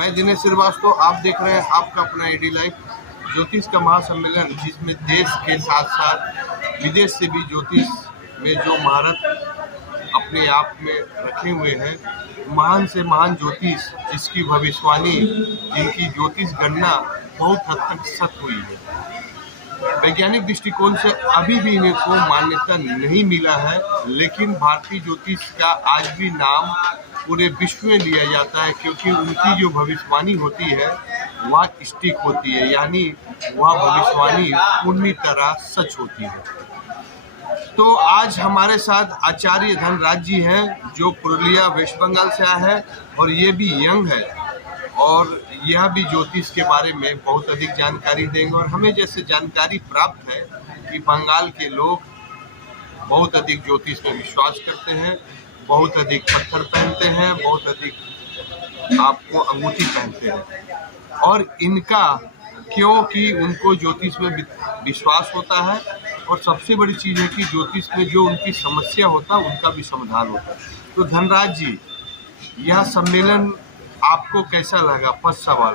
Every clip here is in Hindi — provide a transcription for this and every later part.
मैं दिनेश श्रीवास्तव, आप देख रहे हैं आपका अपना एडी लाइफ। ज्योतिष का महासम्मेलन, जिसमें देश के साथ साथ विदेश से भी ज्योतिष में जो महारत अपने आप में रखे हुए हैं, महान से महान ज्योतिष जिसकी भविष्यवाणी, जिनकी ज्योतिष गणना बहुत हद तक सत्य हुई है। वैज्ञानिक दृष्टिकोण से अभी भी इनको मान्यता नहीं मिला है, लेकिन भारतीय ज्योतिष का आज भी नाम पूरे विश्व में लिया जाता है, क्योंकि उनकी जो भविष्यवाणी होती है वह स्टिक होती है, यानी वह भविष्यवाणी पूर्ण तरह सच होती है। तो आज हमारे साथ आचार्य धनराज जी हैं, जो पुरुलिया वेस्ट बंगाल से आए हैं और ये भी यंग है और यह भी ज्योतिष के बारे में बहुत अधिक जानकारी देंगे। और हमें जैसे जानकारी प्राप्त है कि बंगाल के लोग बहुत अधिक ज्योतिष में विश्वास करते हैं, बहुत अधिक पत्थर पहनते हैं, बहुत अधिक आपको अंगूठी पहनते हैं। और इनका क्योंकि उनको ज्योतिष में विश्वास होता है, और सबसे बड़ी चीज़ है कि ज्योतिष में जो उनकी समस्या होता है उनका भी समाधान होता है। तो धनराज जी, यह सम्मेलन आपको कैसा लगा? फर्स्ट सवाल।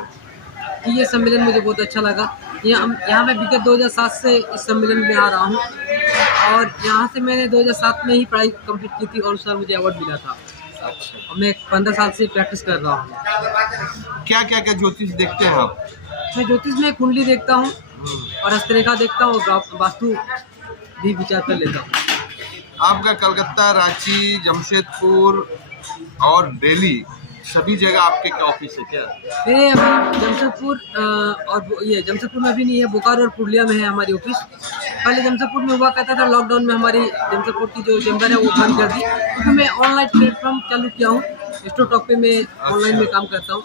ये सम्मेलन मुझे बहुत अच्छा लगा। यहाँ मैं विगत 2007 से इस सम्मेलन में आ रहा हूँ और यहाँ से मैंने 2007 में ही पढ़ाई कंप्लीट की थी और उस साल मुझे अवार्ड मिला था। अच्छा। और मैं 15 साल से प्रैक्टिस कर रहा हूँ। क्या ज्योतिष देखते हैं आप? मैं ज्योतिष में कुंडली देखता हूँ और हस्तरेखा देखता हूँ और वास्तु भी विचार कर लेता हूँ। आपका कलकत्ता, रांची, जमशेदपुर और दिल्ली सभी जगह आपके क्या ऑफिस है क्या? मेरे अभी जमशेदपुर और ये जमशेदपुर में अभी नहीं है, बोकारो और पुरुलिया में है हमारी ऑफिस। पहले जमशेदपुर में हुआ करता था, लॉकडाउन में हमारी जमशेदपुर की जो चैम्बर है वो बंद कर दी, क्योंकि मैं ऑनलाइन प्लेटफॉर्म चालू किया हूँ। एस्ट्रोटॉक पे मैं ऑनलाइन में काम करता हूँ।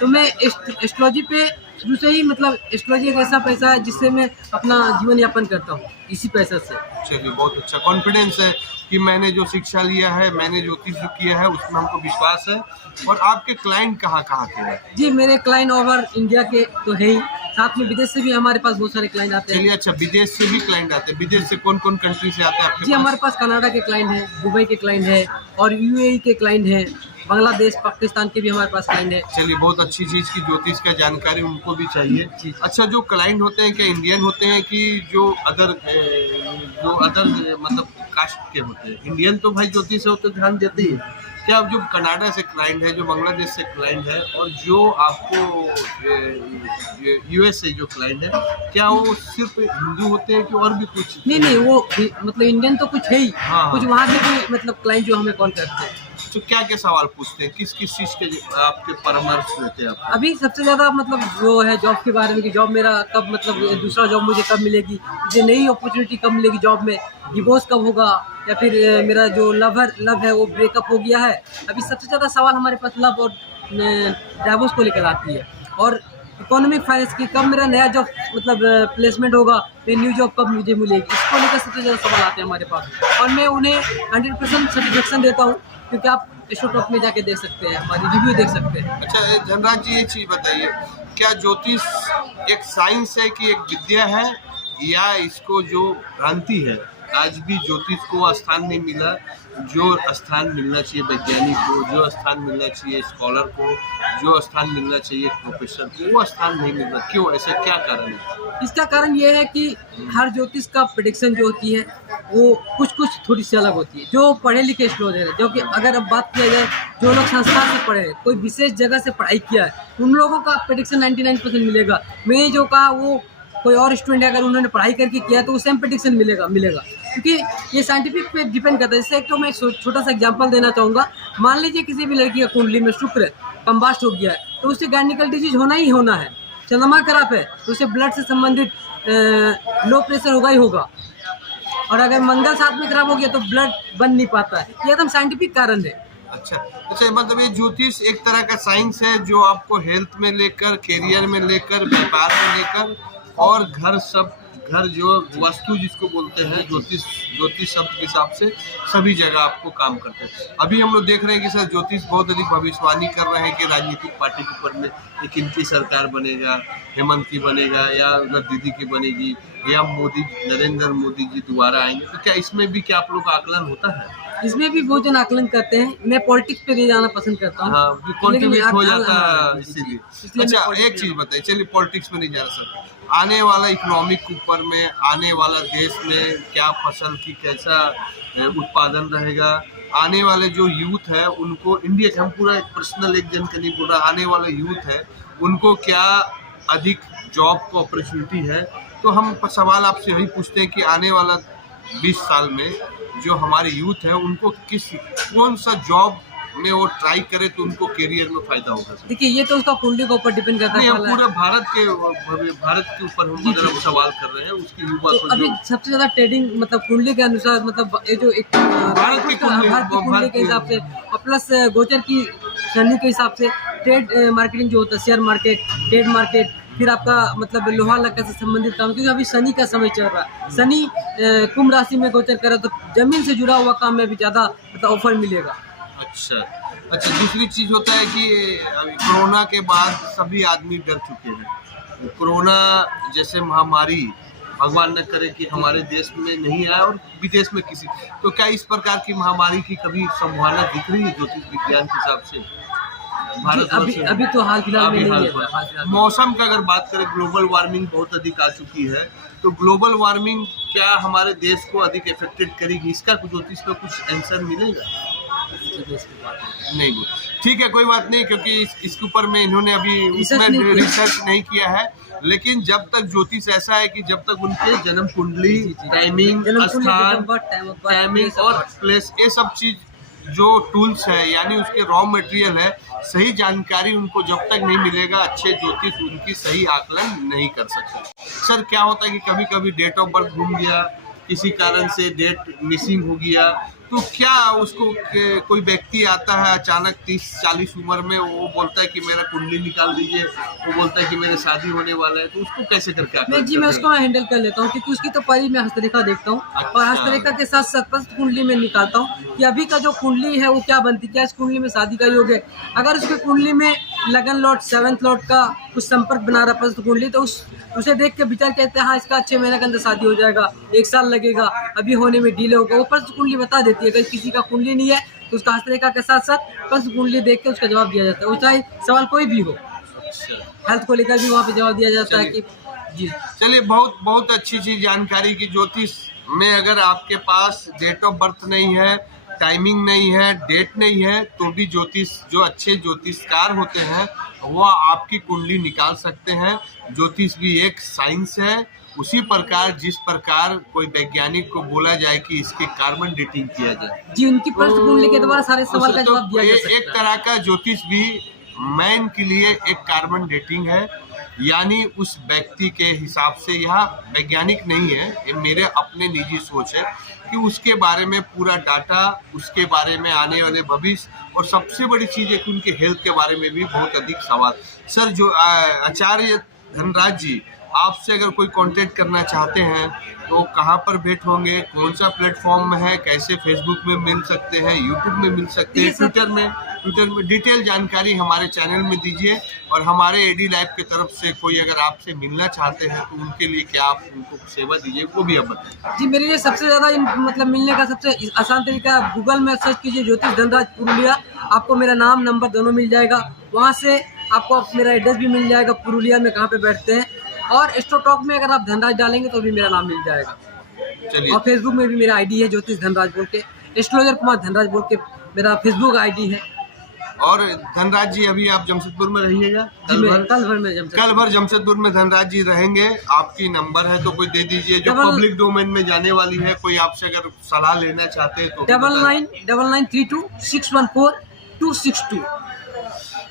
तो मैं एस्ट्रोलॉजी पे शुरू से ही, मतलब एस्ट्रोलॉजी एक ऐसा पैसा है जिससे मैं अपना जीवन यापन करता हूँ, इसी पैसा से। चलिए, बहुत अच्छा कॉन्फिडेंस है कि मैंने जो शिक्षा लिया है, मैंने ज्योतिष जो किया है उसमें हमको विश्वास है। और आपके क्लाइंट कहाँ के हैं? जी, मेरे क्लाइंट ओवर इंडिया के तो है ही, साथ में विदेश से भी हमारे पास बहुत सारे क्लाइंट आते हैं। चलिए, अच्छा, विदेश से भी क्लाइंट आते हैं। विदेश से कौन कौन कंट्री से आते हैं आपके जी पास? हमारे पास कनाडा के क्लाइंट हैं, दुबई के क्लाइंट हैं और यूएई के क्लाइंट हैं, बांग्लादेश, पाकिस्तान के भी हमारे पास क्लाइंट है। चलिए, बहुत अच्छी चीज़ की ज्योतिष का जानकारी उनको भी चाहिए। अच्छा, जो क्लाइंट होते हैं क्या इंडियन होते हैं कि जो अदर मतलब कास्ट के होते हैं? इंडियन तो भाई ज्योतिष हो तो ध्यान देते ही। क्या जो कनाडा से क्लाइंट है, जो बांग्लादेश से क्लाइंट है और जो आपको यूएस से जो क्लाइंट है, क्या वो सिर्फ हिंदू होते हैं कि और भी कुछ? नहीं, वो मतलब इंडियन तो कुछ है ही। हाँ। कुछ वहाँ से भी मतलब क्लाइंट जो हमें कॉल करते हैं। तो क्या सवाल पूछते हैं? किस चीज़ के आपके परामर्श देते हैं आप? अभी सबसे ज़्यादा मतलब जो है जॉब के बारे में, कि जॉब मेरा कब, मतलब दूसरा जॉब मुझे कब मिलेगी, मुझे नई अपॉर्चुनिटी कब मिलेगी जॉब में, डिवोर्स कब होगा, या फिर मेरा जो लव है वो ब्रेकअप हो गया है। अभी सबसे ज़्यादा सवाल हमारे पास लव और डिवोर्स को लेकर आती है, और इकोनॉमिक फाइनेंस की कब मेरा नया जॉब मतलब प्लेसमेंट होगा, मेरी न्यू जॉब कब मुझे मिलेगी, इसको लेकर सबसे ज़्यादा सवाल आते हैं हमारे पास। और मैं उन्हें 100% सेटिस्फेक्शन देता हूँ, क्योंकि आप एस्ट्रोटॉक में जाके देख सकते हैं, हमारी रिव्यू देख सकते हैं। अच्छा धनराज जी, ये चीज़ बताइए, क्या ज्योतिष एक साइंस है कि एक विद्या है, या इसको जो भ्रांति है, आज भी ज्योतिष को स्थान नहीं मिला जो स्थान मिलना चाहिए वैज्ञानिक को, जो स्थान मिलना चाहिए स्कॉलर को, जो स्थान मिलना चाहिए प्रोफेसर को, वो स्थान नहीं मिल रहा? क्यों? ऐसा क्या कारण है? इसका कारण ये है कि हर ज्योतिष का प्रेडिक्शन जो होती है वो कुछ थोड़ी सी अलग होती है। जो पढ़े लिखे एस्ट्रोलॉजर है, जो कि अगर अब बात किया जाए जो लोग संस्थान से पढ़े हैं, कोई विशेष जगह से पढ़ाई किया है, उन लोगों का प्रेडिक्शन 99% मिलेगा। मैंने जो कहा वो कोई और स्टूडेंट अगर उन्होंने पढ़ाई करके किया है तो सेम प्रेडिक्शन मिलेगा, क्योंकि ये साइंटिफिक पे डिपेंड करता है। जैसे तो मैं छोटा सा एग्जांपल देना चाहूँगा। मान लीजिए किसी भी लड़की का कुंडली में शुक्र कंबास्ट हो गया है, तो उससे गायनिकल डिजीज होना ही होना है। चंद्रमा खराब है तो उसे ब्लड से संबंधित लो प्रेशर होगा ही होगा, और अगर मंगल साथ में खराब हो गया तो ब्लड बन नहीं पाता है। ये एकदम साइंटिफिक कारण है। अच्छा, मतलब ये ज्योतिष एक तरह का साइंस है जो आपको हेल्थ में लेकर, कैरियर में लेकर, व्यापार में लेकर, और घर जो वस्तु जिसको बोलते हैं, ज्योतिष शब्द के हिसाब से सभी जगह आपको काम करते हैं। अभी हम लोग देख रहे हैं कि सर ज्योतिष बहुत अधिक भविष्यवाणी कर रहे हैं कि राजनीतिक पार्टी के ऊपर में एक इनकी सरकार बनेगा, हेमंत की बनेगा, या उधर दीदी की बनेगी, या नरेंद्र मोदी जी दोबारा आएंगे। तो क्या इसमें भी क्या आप लोग का आकलन होता है? इसमें भी बहुत जन आकलन करते हैं। मैं पॉलिटिक्स पे नहीं जाना पसंद करता हूँ। हाँ, कंट्रीब्यूट हो जाता है इसलिए इसीलिए। अच्छा, मैं एक चीज बताइए, चलिए पॉलिटिक्स में नहीं जा सकते, आने वाला इकोनॉमिक ऊपर में आने वाला देश में क्या फसल की कैसा उत्पादन रहेगा, आने वाले जो यूथ है उनको, इंडिया हम पूरा पर्सनल एक जन के नहीं बोल रहा, आने वाला यूथ है उनको क्या अधिक जॉब को अपॉर्चुनिटी है। तो हम सवाल आपसे यही पूछते हैं कि आने वाला 20 साल में जो हमारे यूथ है उनको कौन सा जॉब में वो ट्राई करे तो उनको करियर में फायदा होगा। देखिए, ये तो उसका कुंडली के ऊपर डिपेंड करता है। हम पूरे भारत के ऊपर हम अगर हम सवाल कर रहे हैं उसकी युवा तो अभी सबसे ज्यादा ट्रेडिंग मतलब कुंडली के अनुसार, मतलब ये जो एक भारत की कुंडली के हिसाब से और प्लस गोचर की शनि के हिसाब से ट्रेड मार्केटिंग जो होता है, शेयर मार्केट, ट्रेड मार्केट, फिर आपका मतलब लोहा लक्कड़ से संबंधित काम, क्योंकि अभी शनि का समय चल रहा है। शनि कुंभ राशि में गोचर करे तो जमीन से जुड़ा हुआ काम में भी ज्यादा मतलब ऑफर मिलेगा। अच्छा, दूसरी चीज होता है कि कोरोना के बाद सभी आदमी डर चुके हैं। कोरोना जैसे महामारी भगवान न करे कि हमारे देश में नहीं आए और विदेश में किसी, तो क्या इस प्रकार की महामारी की कभी संभावना दिख रही है ज्योतिष विज्ञान के हिसाब से भारत? अभी तो हाल फिलहाल में नहीं है। मौसम का अगर बात करें, ग्लोबल वार्मिंग बहुत अधिक आ चुकी है, तो ग्लोबल वार्मिंग क्या हमारे देश को अधिक इफेक्टेड करेगी? इसका कुछ ज्योतिष में कुछ आंसर मिलेगा? नहीं, ठीक है, कोई बात नहीं, क्योंकि इसके ऊपर में इन्होंने अभी इसमें रिसर्च नहीं किया है। लेकिन जब तक ज्योतिष ऐसा है कि जब तक उनके जन्म कुंडली, टाइमिंग, स्थान, टाइमिंग और प्लेस, ये सब चीज जो टूल्स है यानी उसके रॉ मटेरियल है, सही जानकारी उनको जब तक नहीं मिलेगा, अच्छे ज्योतिष उनकी सही आकलन नहीं कर सकते। सर, क्या होता है कि कभी कभी डेट ऑफ बर्थ घूम गया, किसी कारण से डेट मिसिंग हो गया, तो क्या उसको कोई व्यक्ति आता है अचानक 30-40 उम्र में, वो बोलता है कि मेरा कुंडली निकाल दीजिए, वो बोलता है कि मेरे शादी होने वाला है, तो उसको कैसे करके? नहीं जी, मैं उसको हैंडल कर लेता हूँ, क्योंकि उसकी तो पहले मैं हस्तरेखा देखता हूँ। अच्छा। और हस्तरेखा के साथ सतपस्थ कुंडली में निकालता हूँ कि अभी का जो कुंडली है वो क्या बनती, क्या इस कुंडली में शादी का योग है। अगर उसकी कुंडली में लगन लॉट, 7th लॉट का कुछ संपर्क बना रहा पस्त कुंडली, तो उसे देख के विचार कहते हैं हाँ इसका 6 महीने के अंदर शादी हो जाएगा, 1 साल लगेगा, अभी होने में डिले होगा। वो पस्त कुंडली बता देती है। अगर किसी का कुंडली नहीं है तो उसका हस्तरेखा के साथ साथ पस्त कुंडली देख के उसका जवाब दिया जाता है, वो चाहे सवाल कोई भी हो। हेल्थ को लेकर भी वहाँ पे जवाब दिया जाता है कि जी। चलिए, बहुत बहुत अच्छी चीज जानकारी की। ज्योतिष में अगर आपके पास डेट ऑफ बर्थ नहीं है, टाइमिंग नहीं है, डेट नहीं है, तो भी ज्योतिष जो अच्छे ज्योतिषकार होते हैं वो आपकी कुंडली निकाल सकते हैं। ज्योतिष भी एक साइंस है। उसी प्रकार जिस प्रकार कोई वैज्ञानिक को बोला जाए कि इसके कार्बन डेटिंग किया जाए जी, उनकी पस्त कुंडली के द्वारा सारे सवाल का जवाब दिया जा सकता है। एक तरह का ज्योतिष भी मैन के लिए एक कार्बन डेटिंग है, यानी उस व्यक्ति के हिसाब से। यह वैज्ञानिक नहीं है, ये मेरे अपने निजी सोच है कि उसके बारे में पूरा डाटा, उसके बारे में आने वाले भविष्य, और सबसे बड़ी चीज़ है कि उनके हेल्थ के बारे में भी बहुत अधिक सवाल। सर, जो आचार्य धनराज जी, आपसे अगर कोई कांटेक्ट करना चाहते हैं तो कहाँ पर भेंट होंगे, कौन सा प्लेटफॉर्म में है, कैसे फेसबुक में मिल सकते हैं, यूट्यूब में मिल सकते हैं, ट्विटर में डिटेल जानकारी हमारे चैनल में दीजिए। और हमारे एडी लाइफ की तरफ से कोई अगर आपसे मिलना चाहते हैं तो उनके लिए क्या आप उनको सेवा दीजिए, वो भी आप बताइए। जी, मेरे लिए सबसे ज़्यादा मतलब मिलने का सबसे आसान तरीका, गूगल में सर्च कीजिए ज्योतिष धनराज पुरुलिया, आपको मेरा नाम नंबर दोनों मिल जाएगा। वहाँ से आपको मेरा एड्रेस भी मिल जाएगा, पुरुलिया में कहाँ पे बैठते हैं। और एस्ट्रोटॉक में अगर आप धनराज डालेंगे तो भी मेरा नाम मिल जाएगा। और फेसबुक में भी मेरा आईडी है ज्योतिष धनराज बोल के, एस्ट्रोलॉजर कुमार धनराज बोल के मेरा फेसबुक आईडी है। और धनराज जी, अभी आप जमशेदपुर में रहिएगा? कल भर जमशेदपुर में धनराज जी रहेंगे। आपकी नंबर है तो कोई दे दीजिए, जो पब्लिक डोमेन में जाने वाली है। कोई आपसे अगर सलाह लेना चाहते हैं तो 999932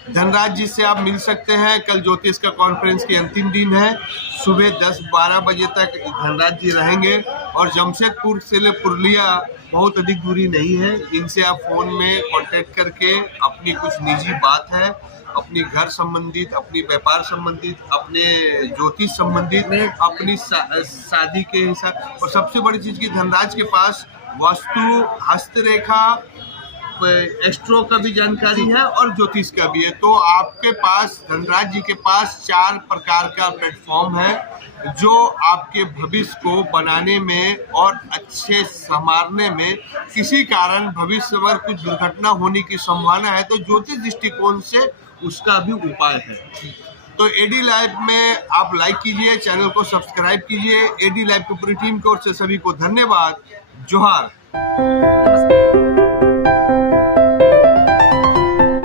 धनराज जी से आप मिल सकते हैं। कल ज्योतिष का कॉन्फ्रेंस की अंतिम दिन है, सुबह 10-12 बजे तक धनराज जी रहेंगे। और जमशेदपुर से पुरुलिया बहुत अधिक दूरी नहीं है, इनसे आप फोन में कांटेक्ट करके अपनी कुछ निजी बात है, अपनी घर संबंधित, अपनी व्यापार संबंधित, अपने ज्योतिष संबंधित, अपनी शादी के हिसाब। और सबसे बड़ी चीज़ की धनराज के पास वास्तु, हस्तरेखा एस्ट्रो का भी जानकारी है और ज्योतिष का भी है। तो आपके पास, धनराज जी के पास 4 प्रकार का प्लेटफॉर्म है जो आपके भविष्य को बनाने में और अच्छे संवारने में, किसी कारण भविष्य में कुछ दुर्घटना होने की संभावना है तो ज्योतिष दृष्टिकोण से उसका भी उपाय है। तो एडी लाइव में आप लाइक कीजिए, चैनल को सब्सक्राइब कीजिए। एडी लाइव की पूरी टीम की ओर से सभी को धन्यवाद। जोहार। नमस्कार।